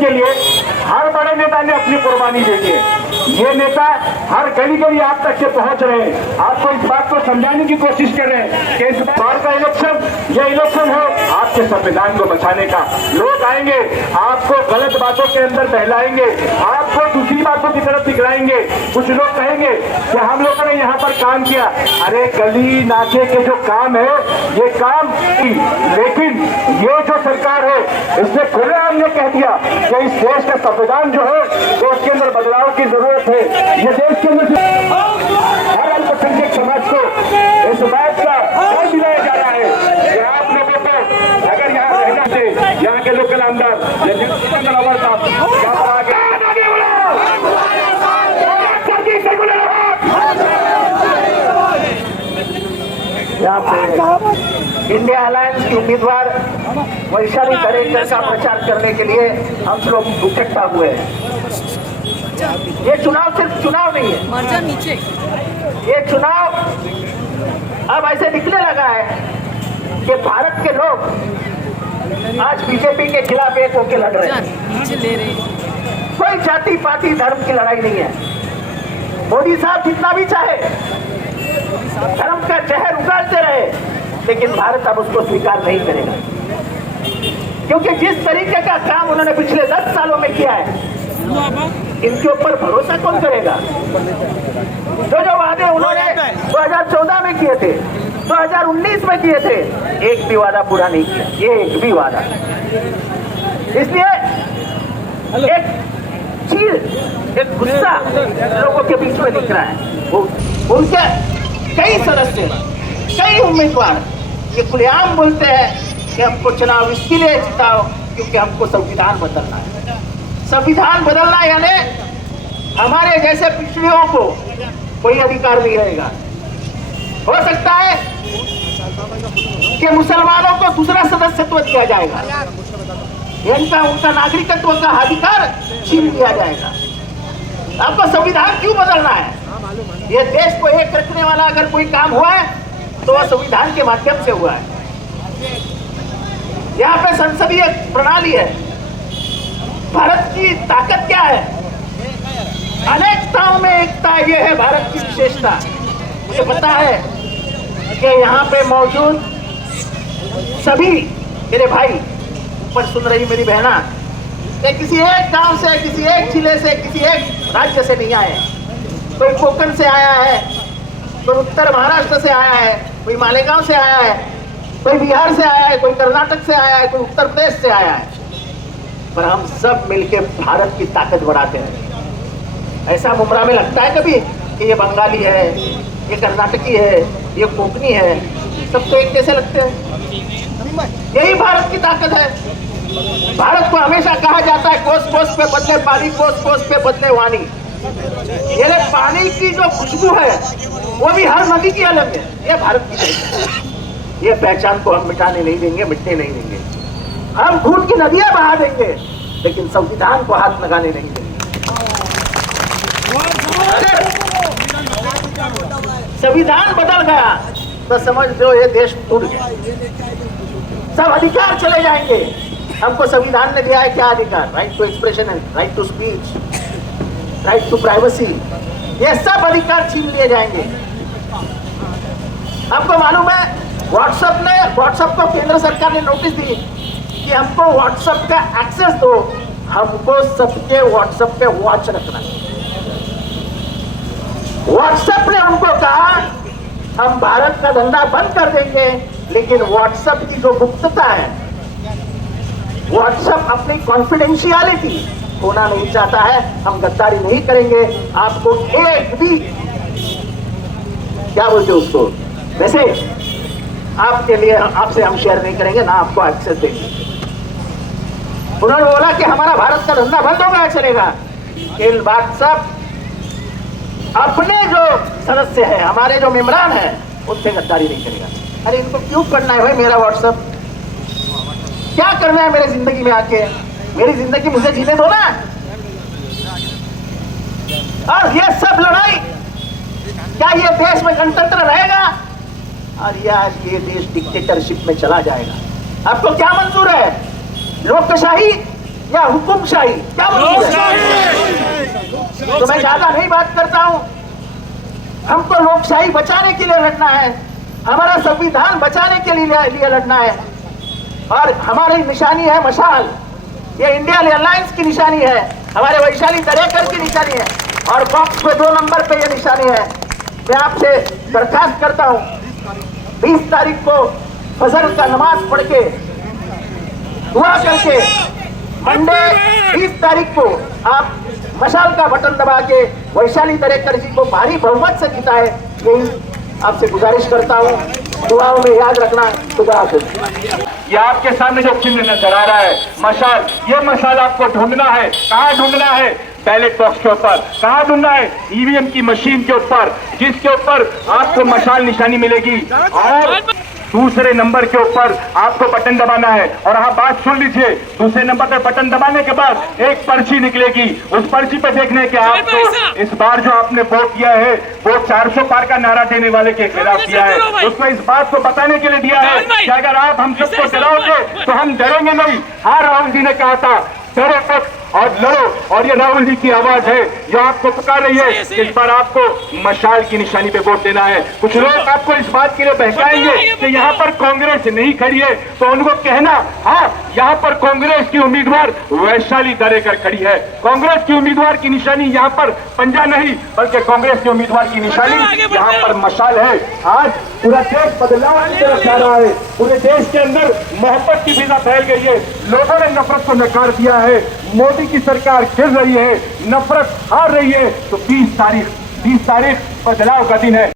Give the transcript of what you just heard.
के लिए हर बड़े नेता ने अपनी कुर्बानी दे दी है। ये नेता हर गली गली आप तक के पहुंच रहे हैं, आपको इस बात को समझाने की कोशिश कर रहे हैं कि इस बार का इलेक्शन ये इलेक्शन है आपके संविधान को बचाने का। लोग आएंगे, आपको गलत बातों के अंदर बहलाएंगे, आपको दूसरी बातों की तरफ दिखलाएंगे। कुछ लोग कहेंगे कि हम लोगों ने यहाँ पर काम किया। अरे गली नाके के जो काम है ये काम, लेकिन ये जो सरकार है इसने खुलेआम ने कह दिया कि इस देश का संविधान जो है तो उसके अंदर बदलाव की जरूरत है। ये देश के अंदर हर अल्पसंख्यक समाज को इस बात का डर दिलाया जा रहा है कि आप लोगों को अगर यहाँ रहना से यहाँ के लोकल आमदार यहाँ पे इंडिया अलायंस की उम्मीदवार वैशाली दरेकर का प्रचार करने के लिए हम लोग इकट्ठा हुए हैं। ये चुनाव सिर्फ चुनाव नहीं है, नीचे ये चुनाव अब ऐसे दिखने लगा है कि भारत के लोग आज बीजेपी के खिलाफ एक होकर लड़ रहे हैं। नीचे ले रहे कोई जाति पाति धर्म की लड़ाई नहीं है। मोदी साहब जितना भी चाहे धर्म का जहर उगालते रहे, लेकिन भारत अब उसको स्वीकार नहीं करेगा, क्योंकि जिस तरीके का काम उन्होंने पिछले 10 सालों में किया है, इनके ऊपर भरोसा कौन करेगा। जो वादे उन्होंने 2014 में किए थे, 2019 में किए थे, एक भी वादा पूरा नहीं किया, एक भी वादा। इसलिए एक चीज, एक गुस्सा लोगों के बीच में दिख रहा है। उनके कई सदस्य, कई उम्मीदवार ये खुलेआम बोलते हैं कि हमको चुनाव इसके लिए जिताओ क्योंकि हमको संविधान बदलना है। संविधान बदलना यानी हमारे जैसे पिछड़ियों को कोई अधिकार नहीं रहेगा। हो सकता है कि मुसलमानों को दूसरा सदस्यत्व दिया जाएगा, उनका नागरिकत्व का अधिकार छीन लिया जाएगा। आपको संविधान क्यों बदलना है? ये देश को एक रखने वाला अगर कोई काम हुआ है तो वह संविधान के माध्यम से हुआ है। यहाँ पे संसदीय प्रणाली है। भारत की ताकत क्या है? अनेकताओं में एकता, ये है भारत की विशेषता। मुझे पता है कि यहाँ पे मौजूद सभी मेरे भाई, पर सुन रही मेरी बहना, ये किसी एक गांव से, किसी एक जिले से, किसी एक राज्य से नहीं आए। कोई कोंकण से आया है, कोई उत्तर महाराष्ट्र से आया है, कोई मालेगांव से आया है, कोई बिहार से आया है, कोई कर्नाटक से आया है, कोई उत्तर प्रदेश से आया है, पर हम सब मिलके भारत की ताकत बढ़ाते हैं। ऐसा मुमरा में लगता है कभी कि ये बंगाली है, ये कर्नाटकी है, ये कोंकणी है, सब तो एक जैसे लगते हैं। यही भारत की ताकत है। भारत को हमेशा कहा जाता है कोस कोस पे बदले पानी, कोस कोस पे बदले वाणी। ये पानी की जो खुशबू है वो भी हर नदी की अलग है। ये भारत की है। ये पहचान को हम मिटाने नहीं देंगे, मिटने नहीं देंगे। हम खून की नदियां बहा देंगे, लेकिन संविधान को हाथ लगाने नहीं देंगे। संविधान बदल गया तो समझ लो ये देश टूट गया, सब अधिकार चले जाएंगे। हमको संविधान ने दिया है क्या अधिकार? Right to expression, right to speech, right to privacy, ये सब अधिकार छीन लिए जाएंगे। आपको मालूम है व्हाट्सएप को केंद्र सरकार ने नोटिस दी कि हमको व्हाट्सएप का एक्सेस दो, हमको सबके व्हाट्सएप पे वॉच रखना। व्हाट्सएप ने उनको कहा हम भारत का धंधा बंद कर देंगे, लेकिन व्हाट्सएप की जो गुप्तता है, व्हाट्सएप अपनी कॉन्फिडेंशियलिटी खोना नहीं चाहता है। हम गद्दारी नहीं करेंगे, आपको एक भी, क्या बोलते उसको, वैसे आपके लिए आपसे हम शेयर नहीं करेंगे, ना आपको एक्सेस देंगे। उन्होंने बोला कि हमारा भारत का धंधा बंद हो गया चलेगा, इन व्हाट्सएप अपने जो सदस्य है, हमारे जो मेंबरान है, उनसे गद्दारी नहीं करेगा। अरे इनको क्यों करना है भाई मेरा व्हाट्सएप? क्या करना है मेरी जिंदगी में आके? मेरी जिंदगी मुझे जीने दो ना। और ये सब लड़ाई, क्या ये देश में गणतंत्र रहेगा? और यार ये देश डिक्टेटरशिप में चला जाएगा। आपको क्या मंजूर है? लोकशाही या हुकुमशाही? क्या मंजूर है? तो मैं ज्यादा नहीं बात करता हूं। हमको लोकशाही बचाने के लिए लड़ना है, हमारा संविधान बचाने के लिए लड़ना है, और हमारी निशानी है मशाल। ये इंडिया अलायंस की निशानी है, हमारे वैशाली दरेकर की निशानी है, और बॉक्स पे 2 नंबर पे ये निशानी है। मैं आपसे दरखास्त करता हूं, 20 तारीख को फजर का नमाज पढ़ के दुआ करके मंडे 20 तारीख को आप मशाल का बटन दबा के वैशाली दरेकर जी को भारी बहुमत से जिताए, यही आपसे गुजारिश करता हूं। दुआओं में याद रखना। खुदा हाफिज। ये आपके सामने जो चिन्ह नजर आ रहा है मशाल, ये मशाल आपको ढूंढना है। कहाँ ढूंढना है? बैलेट बॉक्स के ऊपर। कहाँ ढूंढना है? ईवीएम की मशीन के ऊपर, जिसके ऊपर आपको मशाल निशानी मिलेगी, और दूसरे नंबर के ऊपर आपको बटन दबाना है। और हाँ, बात सुन लीजिए, दूसरे नंबर पर बटन दबाने के बाद एक पर्ची निकलेगी। उस पर्ची पर देखने के आपको इस बार जो आपने वोट किया है वो 400 पार का नारा देने वाले के खिलाफ दिया है। उसको इस बात को बताने के लिए दिया है कि अगर आप हम सबको डराओगे तो हम डरेंगे नहीं। हाँ, राहुल जी ने कहा था डरो मत और लड़ो, और ये राहुल जी की आवाज है जो आपको पुकार रही है कि इस बार आपको मशाल की निशानी पे वोट देना है। कुछ लोग आपको इस बात के लिए बहकाएंगे कि यहाँ पर कांग्रेस नहीं खड़ी है, तो उनको कहना, हाँ, यहाँ पर कांग्रेस की उम्मीदवार वैशाली दरेकर खड़ी है। कांग्रेस की उम्मीदवार की निशानी यहाँ पर पंजा नहीं, बल्कि कांग्रेस की उम्मीदवार की निशानी यहाँ पर मशाल है। आज पूरा देश बदलाव की तरफ जा रहा है, पूरे देश के अंदर मोहब्बत की फिजा फैल गई है, लोगों ने नफरत को नकार दिया है, मोदी की सरकार गिर रही है, नफरत हार रही है। तो 20 तारीख बदलाव का दिन है।